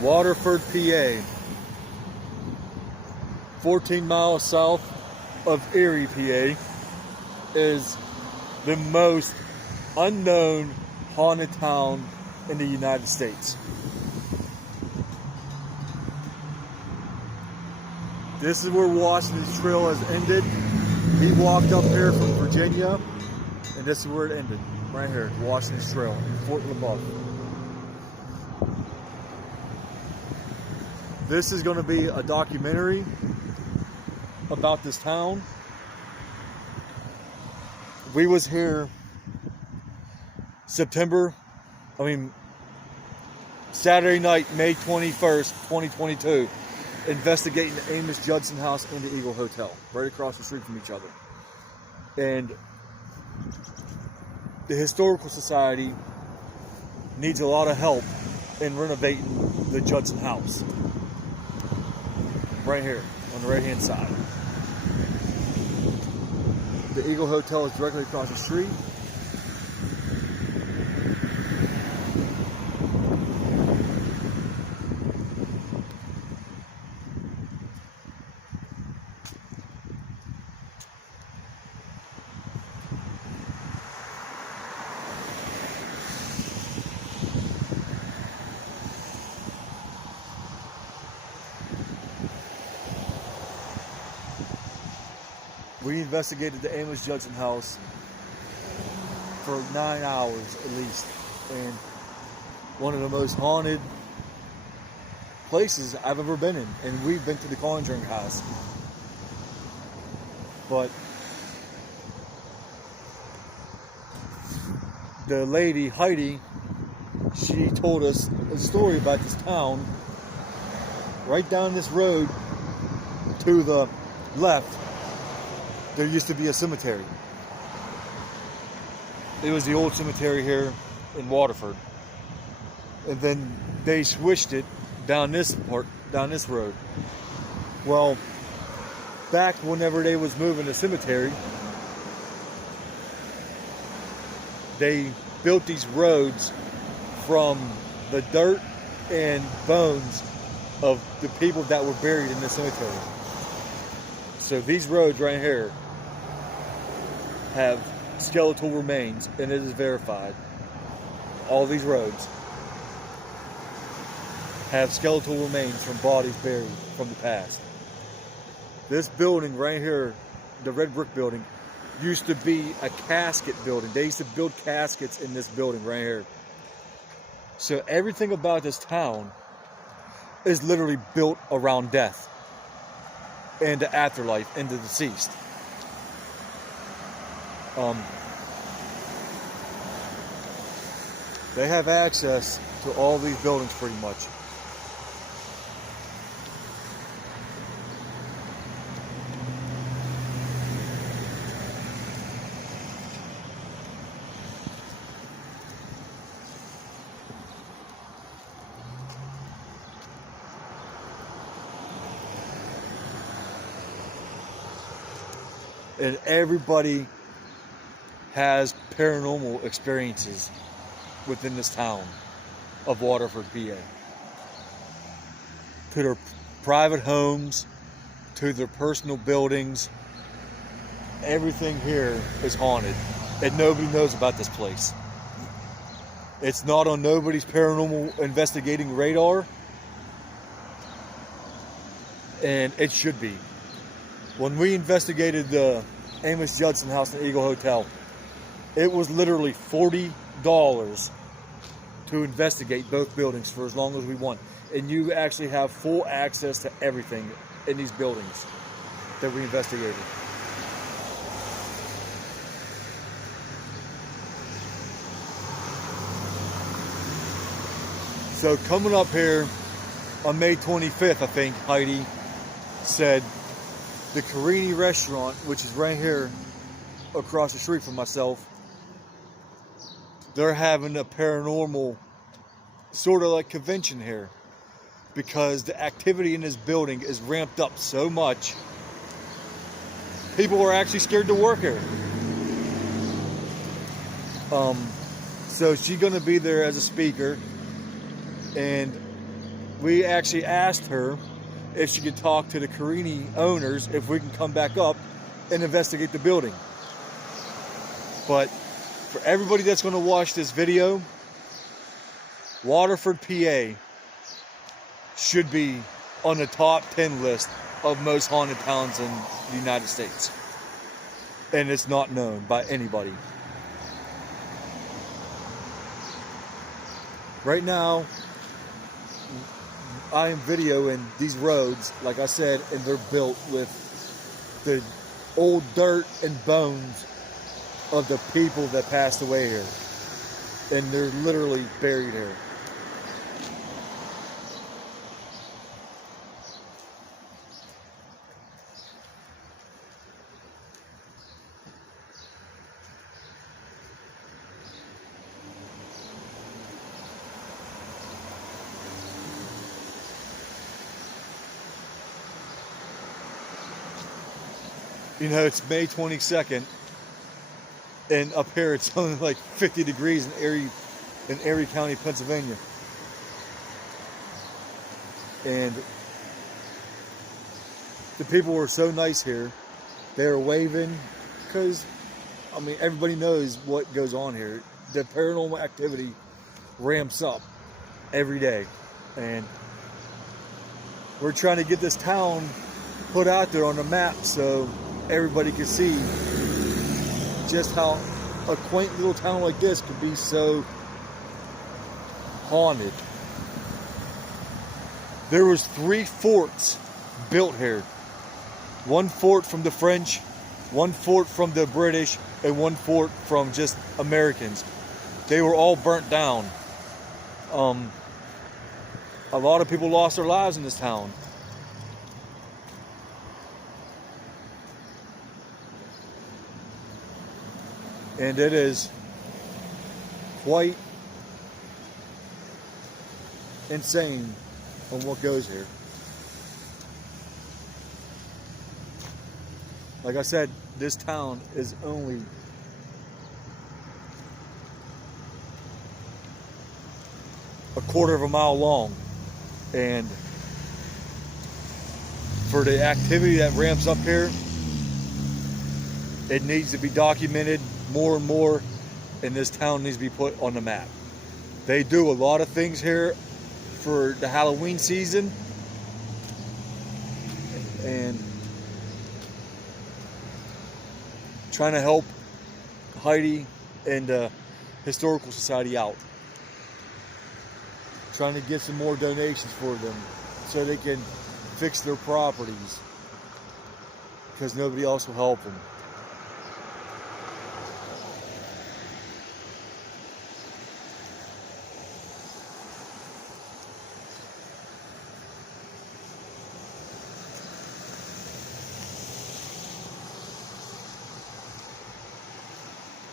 Waterford, PA, 14 miles south of Erie, PA, is the most unknown haunted town in the United States. This is where Washington's trail has ended. He walked up here from Virginia, and this is where it ended. Right here, Washington's Trail in Fort LaBeouf. This is going to be a documentary about this town. We was here Saturday night, May 21st, 2022, investigating the Amos Judson House and the Eagle Hotel, right across the street from each other. And the Historical Society needs a lot of help in renovating the Judson House. Right here, on the right-hand side. The Eagle Hotel is directly across the street. We investigated the Amos Judson House for 9 hours at least, and one of the most haunted places I've ever been in. And we've been to the Conjuring House, but the lady Heidi, she told us a story about this town. Right down this road to the left, there used to be a cemetery. It was the old cemetery here in Waterford. And then they switched it down this road. Well, back whenever they was moving the cemetery, they built these roads from the dirt and bones of the people that were buried in the cemetery. So these roads right here have skeletal remains, and it is verified. All these roads have skeletal remains from bodies buried from the past. This building right here, the red brick building, used to be a casket building. They used to build caskets in this building right here. So everything about this town is literally built around death and the afterlife and the deceased. They have access to all these buildings pretty much. And everybody has paranormal experiences within this town of Waterford, PA. To their private homes, to their personal buildings, everything here is haunted, and nobody knows about this place. It's not on nobody's paranormal investigating radar, and it should be. When we investigated the Amos Judson House and Eagle Hotel, it was literally $40 to investigate both buildings for as long as we want. And you actually have full access to everything in these buildings that we investigated. So coming up here on May 25th, I think, Heidi said, the Carini restaurant, which is right here across the street from myself, they're having a paranormal sort of like convention here because the activity in this building is ramped up so much. People are actually scared to work here. So she's going to be there as a speaker, and We actually asked her if she could talk to the Carini owners if we can come back up and investigate the building. But for everybody that's going to watch this video, Waterford, PA should be on the top 10 list of most haunted towns in the United States. And it's not known by anybody. Right now, I am videoing these roads, like I said, and they're built with the old dirt and bones of the people that passed away here. And they're literally buried here. You know, it's May 22nd, and up here it's only like 50 degrees in Erie County, Pennsylvania. And the people were so nice here. They were waving, because, I mean, everybody knows what goes on here. The paranormal activity ramps up every day. And we're trying to get this town put out there on the map so everybody can see just how a quaint little town like this could be so haunted. There was 3 forts built here. 1 fort from the French, 1 fort from the British, and 1 fort from just Americans. They were all burnt down. A lot of people lost their lives in this town. And it is quite insane on what goes here. Like I said, this town is only a quarter of a mile long. And for the activity that ramps up here, it needs to be documented more and more, and this town needs to be put on the map. They do a lot of things here for the Halloween season, and trying to help Heidi and the Historical Society out. Trying to get some more donations for them so they can fix their properties, because nobody else will help them.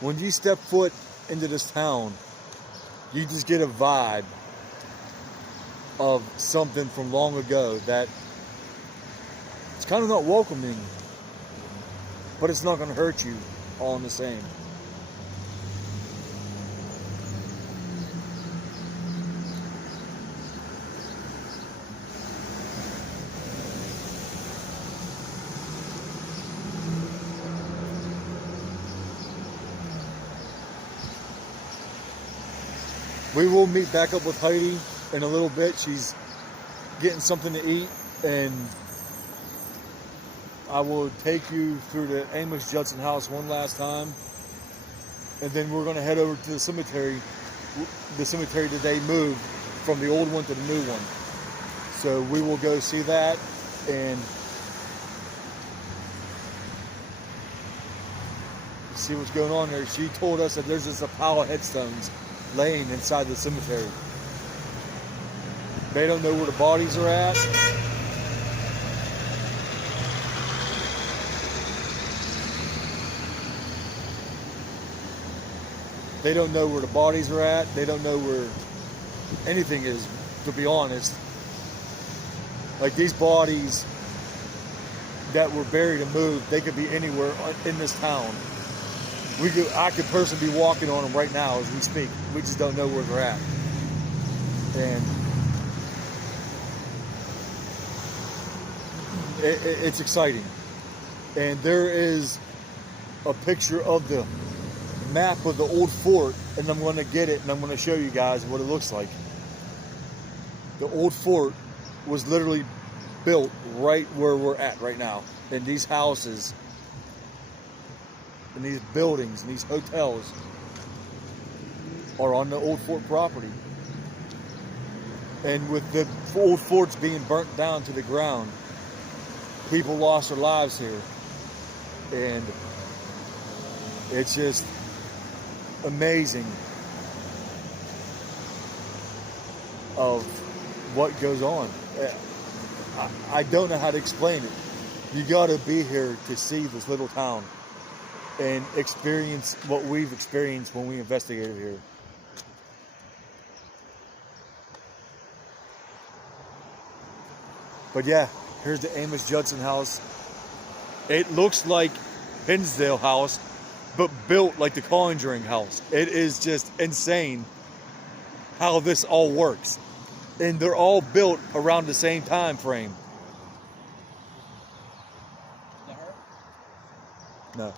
When you step foot into this town, you just get a vibe of something from long ago that it's kind of not welcoming, but it's not going to hurt you all in the same. We will meet back up with Heidi in a little bit. She's getting something to eat, and I will take you through the Amos Judson house one last time, and then we're going to head over to the cemetery that they moved from the old one to the new one. So we will go see that and see what's going on there. She told us that there's just a pile of headstones laying inside the cemetery. They don't know where the bodies are at. They don't know where the bodies are at. They don't know where anything is, to be honest. Like, these bodies that were buried and moved, they could be anywhere in this town. I could personally be walking on them right now as we speak. We just don't know where they're at. And it's exciting. And there is a picture of the map of the old fort, and I'm going to get it and I'm going to show you guys what it looks like. The old fort was literally built right where we're at right now. And these houses and these buildings and these hotels are on the old fort property. And with the old forts being burnt down to the ground, people lost their lives here. And it's just amazing of what goes on. I don't know how to explain it. You got to be here to see this little town and experience what we've experienced when we investigated here. But yeah, here's the Amos Judson house. It looks like Hinsdale house, but built like the Conjuring house. It is just insane how this all works. And they're all built around the same time frame. Is that her? No.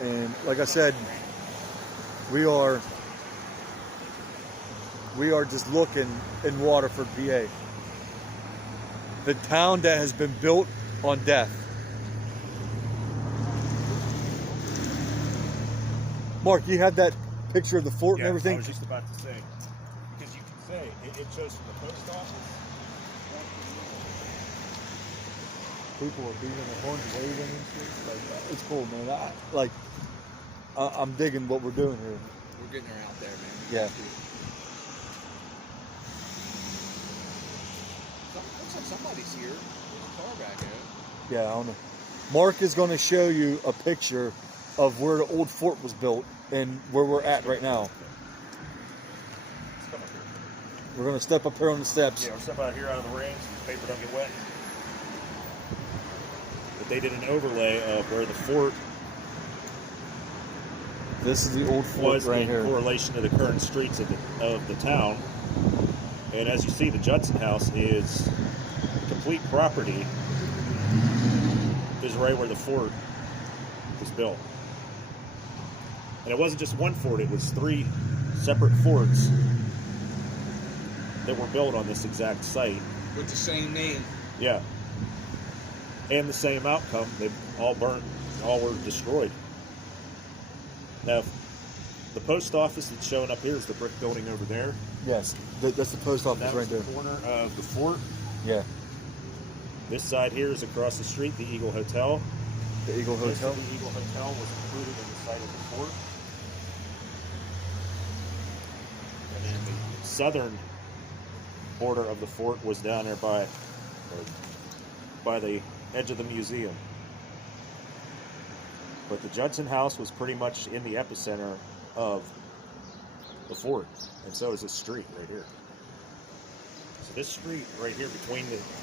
And like I said, we are just looking in Waterford, PA. The town that has been built on death. Mark, you have that picture of the fort and everything? I was just about to say, because you can say, it shows from the post office. People are beating their horns, waving and shit. Like, it's cool, man. I'm digging what we're doing here. We're getting her out there, man. Yeah. Looks like somebody's here. There's a car back out. Yeah, I don't know. Mark is going to show you a picture of where the old fort was built and where we're at right now. We're going to step up here on the steps. Yeah, we'll step out here out of the rain so the paper don't get wet. But they did an overlay of where the fort This is the old fort was right in here. correlation to the current streets of the town. And as you see, the Judson house is complete property is right where the fort was built. And it wasn't just one fort, it was 3 separate forts that were built on this exact site. With the same name. Yeah. And the same outcome. They all burnt, all were destroyed. Now, the post office that's showing up here is the brick building over there. Yes, that's the post office That right was there. the corner of the fort. Yeah, This side here is across the street, the Eagle Hotel. the Eagle Hotel. The Eagle Hotel was included in the site of the fort. And then the southern border of the fort was down there by the edge of the museum. But the Judson house was pretty much in the epicenter of the fort, and so is this street right here. So this street right here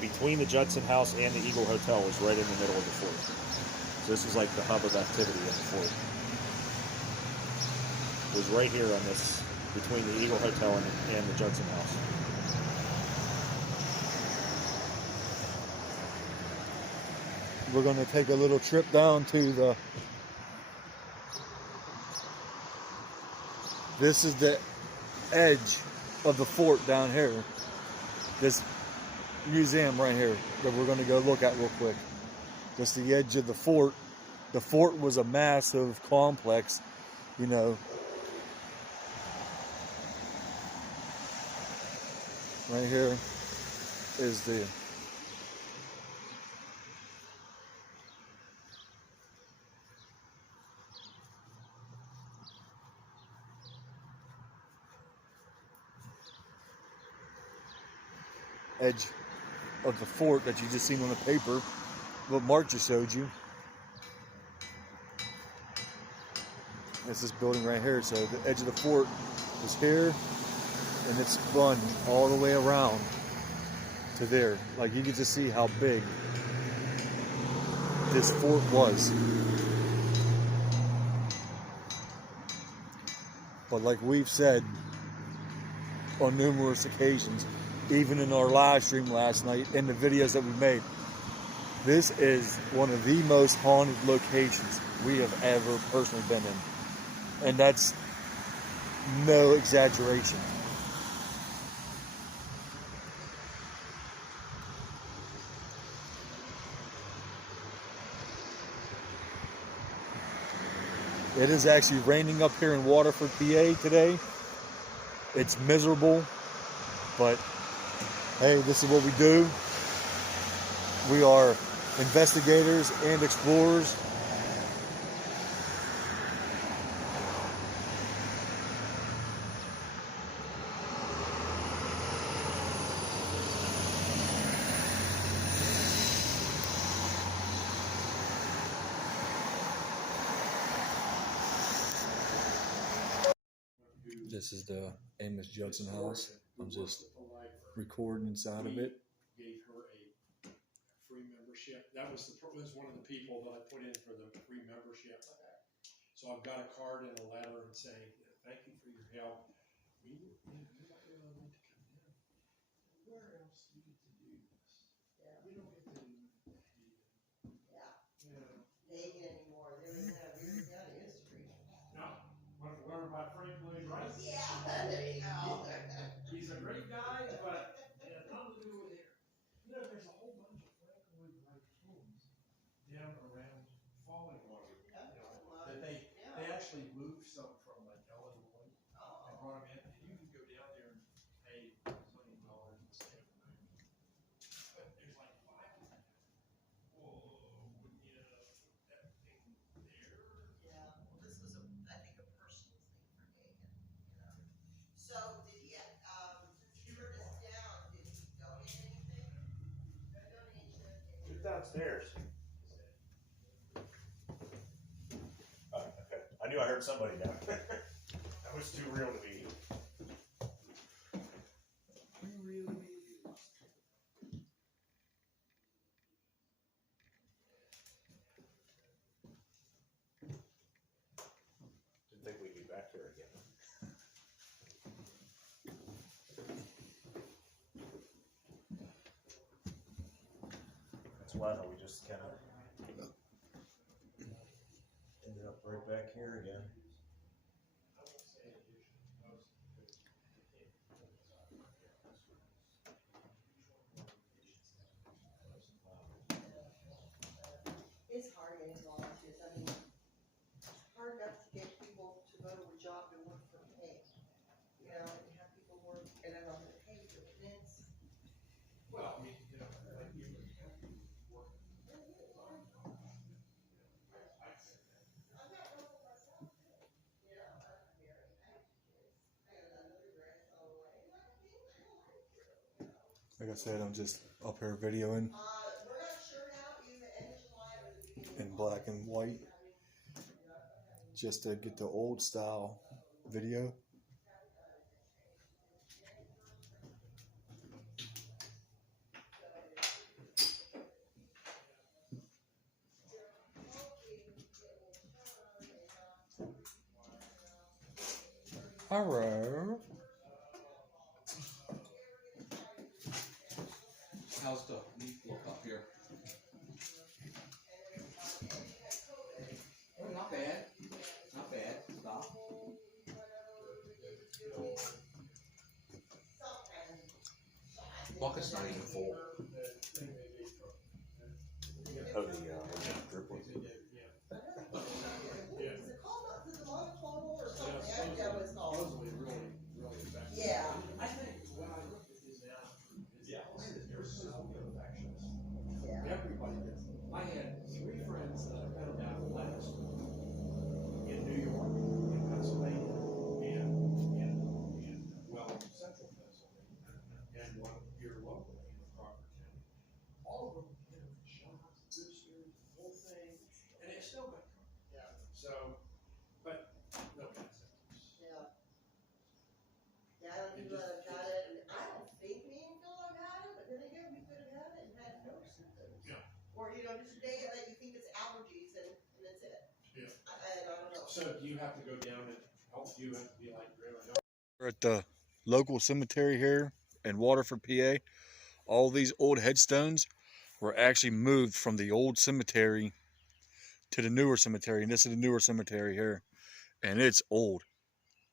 between the Judson house and the Eagle Hotel was right in the middle of the fort. So this was like the hub of activity at the fort. It was right here on this, between the Eagle Hotel and the Judson house. We're going to take a little trip down to the... This is the edge of the fort down here. This museum right here that we're going to go look at real quick. That's the edge of the fort. The fort was a massive complex, you know. Right here is the edge of the fort that you just seen on the paper, what Mark just showed you. It's this building right here. So the edge of the fort is here, and it's spun all the way around to there. Like, you can just see how big this fort was. But like we've said, on numerous occasions, even in our live stream last night and the videos that we made. This is one of the most haunted locations we have ever personally been in. And that's no exaggeration. It is actually raining up here in Waterford, PA today. It's miserable, but hey, this is what we do. We are investigators and explorers. This is the Amos Judson house. I'm just recording inside of it. Gave her a free membership. That was one of the people that I put in for the free membership. So I've got a card and a letter and saying, thank you for your help. You're not really allowed to come in. Where else do you get to do this? Yeah. We don't get to do it. Yeah. Pagan anymore. They were out of history. No. Want to learn about Frank Lloyd Wright? Yeah, there you go. He's a great guy, but it has nothing to do with here. You know, there's a whole bunch of Frank Lloyd Wright homes down around Falling Water. That they actually moved some from Illinois and brought them in, and you can go down there and pay $1 million and stay overnight. But there's like 5 of them. Whoa, you know, that thing there. Yeah, well, this was I think, a personal thing for Hagen. So did he? He wrote this down. Did he donate anything? No donation. Who's downstairs? Oh, okay. I knew I heard somebody down there. That was too real to be. Didn't think we'd be back here again. That's why we just kind of ended up right back here again. It's hard getting volunteers. I mean, it's hard enough to get people to go to a job to work for pay. You know, and have people work and I'm not going to pay for minutes. Well, I mean, you know, like you would have to work. I've got one for myself too. You know, I'm married. I have 2 kids. I got another grandson on the way. And I don't like it. Like I said, I'm just up here videoing We're not sure now, either the end of July or the beginning in black and white just to get the old style video. Hello. How's the meat look up here? Oh, not bad. Not bad. Stop. Bucket's not even full. Oh, the drip one. Is it called the monoclonal or something? I forget what it's called. Supposedly really effective. Yeah. I think when I looked at his now, they're so infectious. Yeah. Everybody gets them. I had 3 friends that I found out last in New York, in Pennsylvania, and well, central Pennsylvania, and one here locally in Crawford County. All of them, you know, shots, boosters, the whole thing, and it still got covered. Yeah. So, but no bad symptoms. Yeah. Yeah, I don't think I've had it. And I don't think me and Phil have had it, but then again, we could have had it and had no symptoms. Yeah. Or, you know, just a day that you think it's allergies and that's it. Yeah. I don't know. So do you have to go down and help? You have to be like really? We're at the local cemetery here in Waterford, PA, all these old headstones were actually moved from the old cemetery to the newer cemetery, and this is the newer cemetery here, and it's old.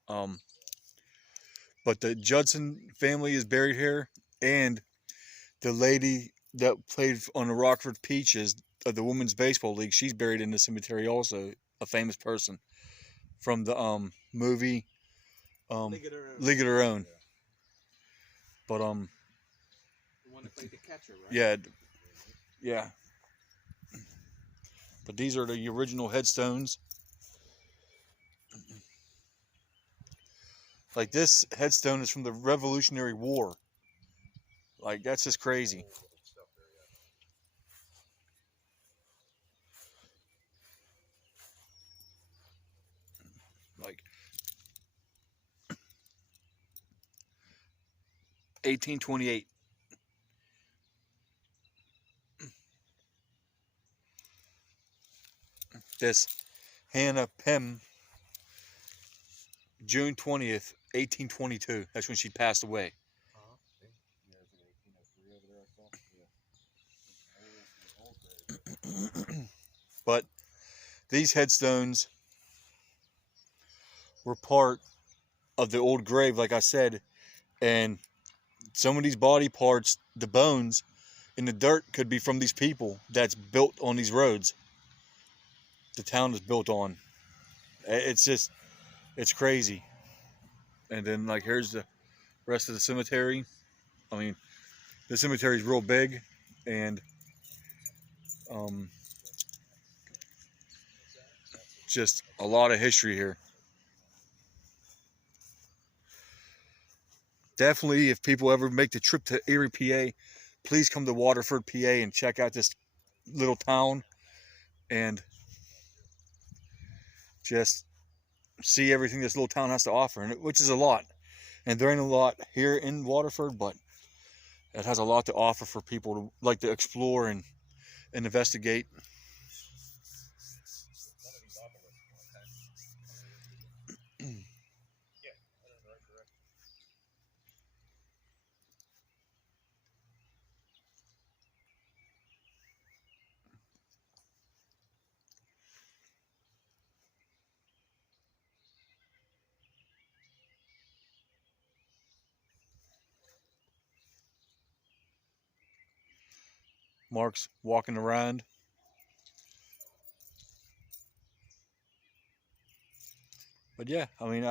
But the Judson family is buried here, and the lady that played on the Rockford Peaches of the Women's Baseball League, she's buried in the cemetery also, a famous person from the movie League of Their Own. But The one that played the catcher, right? yeah. But these are the original headstones. Like this headstone is from the Revolutionary War. Like that's just crazy. Like 1828. This Hannah Pym, June 20th, 1822. That's when she passed away. But these headstones were part of the old grave, like I said, and some of these body parts, the bones in the dirt, could be from these people that's built on these roads. The town is built on. It's crazy. And then like here's the rest of the cemetery. I mean, the cemetery is real big, and just a lot of history here. Definitely, if people ever make the trip to Erie, PA, please come to Waterford, PA, and check out this little town and just see everything this little town has to offer, and which is a lot. And there ain't a lot here in Waterford, but it has a lot to offer for people to like to explore and investigate. Mark's walking around. But yeah, I mean,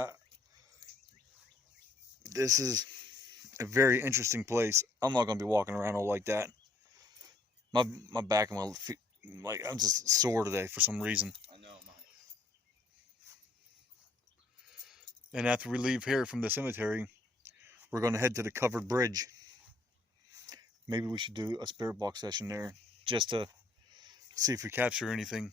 this is a very interesting place. I'm not gonna be walking around all like that. My back and my feet, like I'm just sore today for some reason. I know, mine. And after we leave here from the cemetery, we're gonna head to the covered bridge. Maybe we should do a spirit box session there, just to see if we capture anything.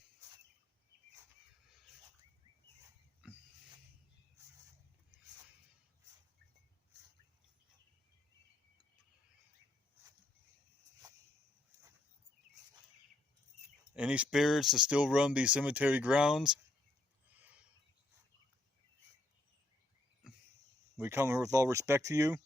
Any spirits that still roam these cemetery grounds, we come here with all respect to you.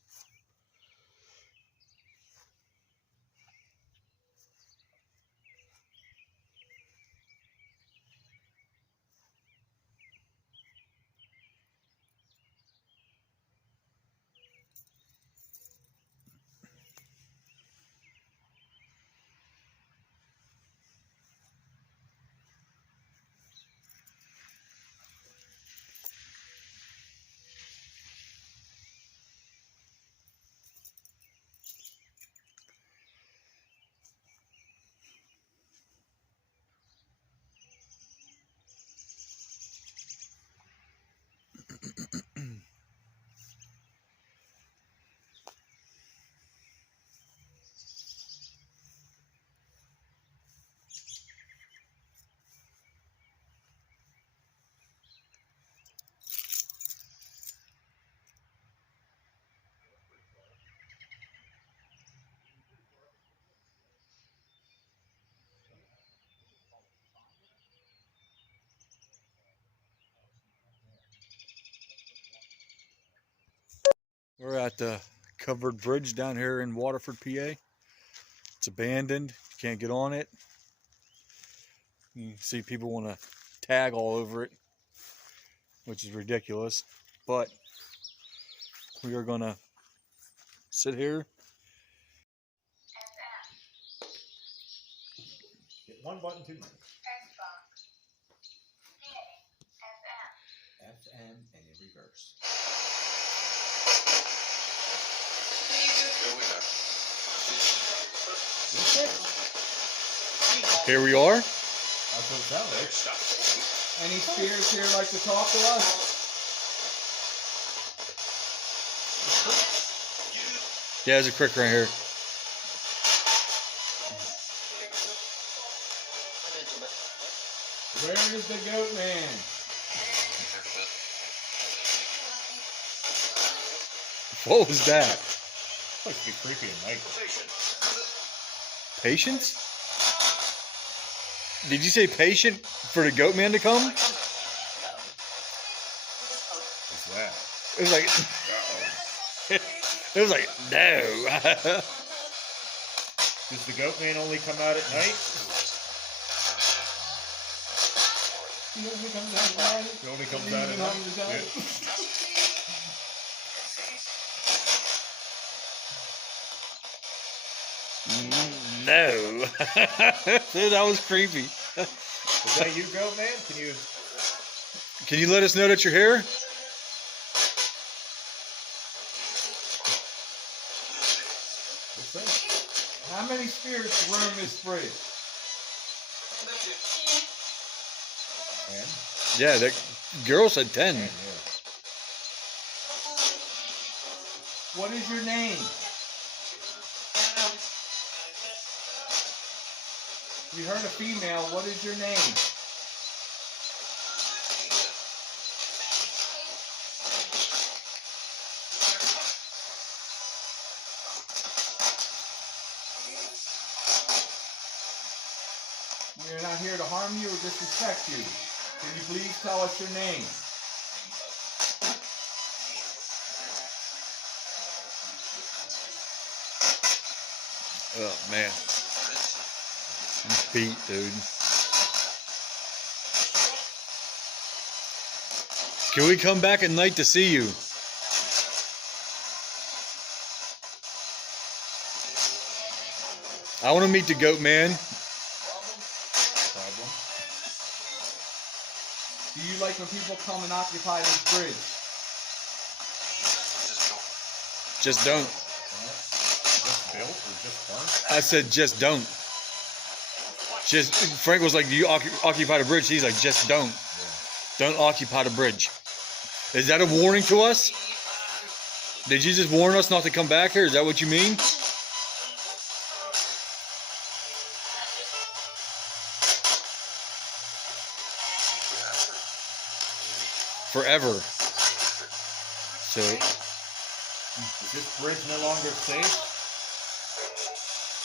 We're at the covered bridge down here in Waterford, PA. It's abandoned. You can't get on it. You see people want to tag all over it, which is ridiculous. But we are going to sit here. Hit one button too many. FM and in reverse. Here we are. That's what it sounds like. Any spirits here like to talk to us? Yeah, there's a crick right here. Where is the goat man? What was that? It's like to be creepy at night. Patience? Did you say patient for the goat man to come? What's that? It was like, it was like, no. Does the goat man only come out at night? He only comes out at night. He only comes out at night. Yeah. No. That was creepy. Is that you, goat man? Can you let us know that you're here? What's that? How many spirits roam this bridge? Man? Yeah, that girl said 10. Man, yeah. What is your name? We heard a female. What is your name? We're not here to harm you or disrespect you. Can you please tell us your name? Oh, man. I'm beat, dude. Can we come back at night to see you? I want to meet the goat man. Problem? Do you like when people come and occupy this bridge? Just don't. Just built or just burnt? I said, just don't. Just, Frank was like, do you occupy the bridge? He's like, just don't. Yeah. Don't occupy the bridge. Is that a warning to us? Did you just warn us not to come back here? Is that what you mean? Forever. So, Is this bridge no longer safe?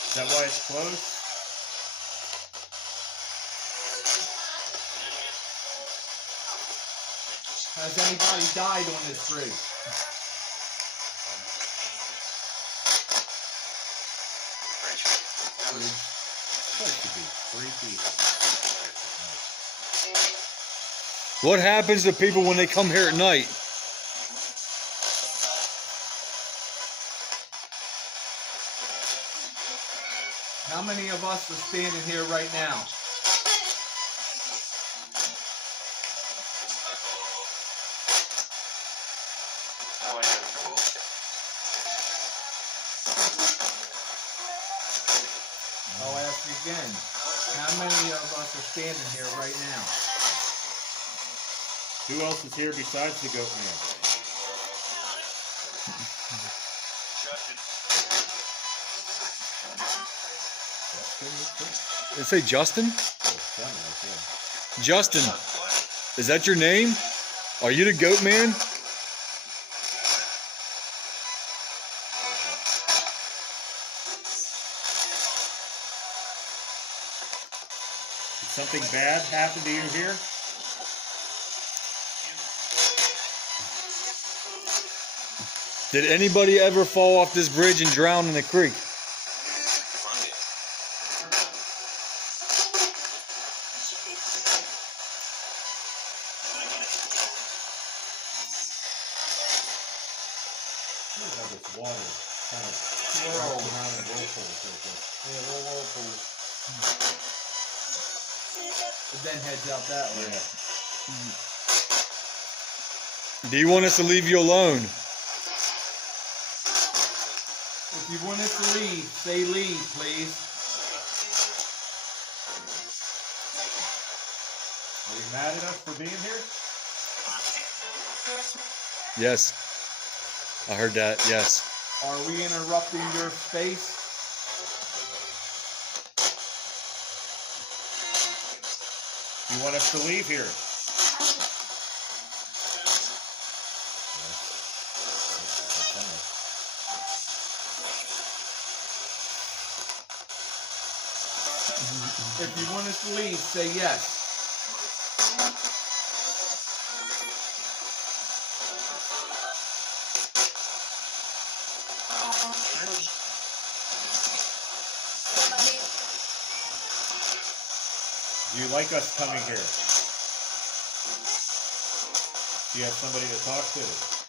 Is that why it's closed? Has anybody died on this bridge? Supposed to be 3 feet. what happens to people when they come here at night? How many of us are standing here right now? I'll ask again. How many of us are standing here right now? Who else is here besides the goat man? Did it say Justin? Oh, it sounded like him. Justin, is that your name? Are you the goat man? Did something bad happen to you here? Did anybody ever fall off this bridge and drown in the creek? This water kind of swirls around in whirlpools. Yeah, little whirlpool. It then heads out that way. Yeah. Do you want us to leave you alone? If you want us to leave, say leave, please. Are you mad at us for being here? Yes. I heard that, yes. Are we interrupting your space? You want us to leave here? If you want us to leave, say yes. Do you like us coming here? Do you have somebody to talk to?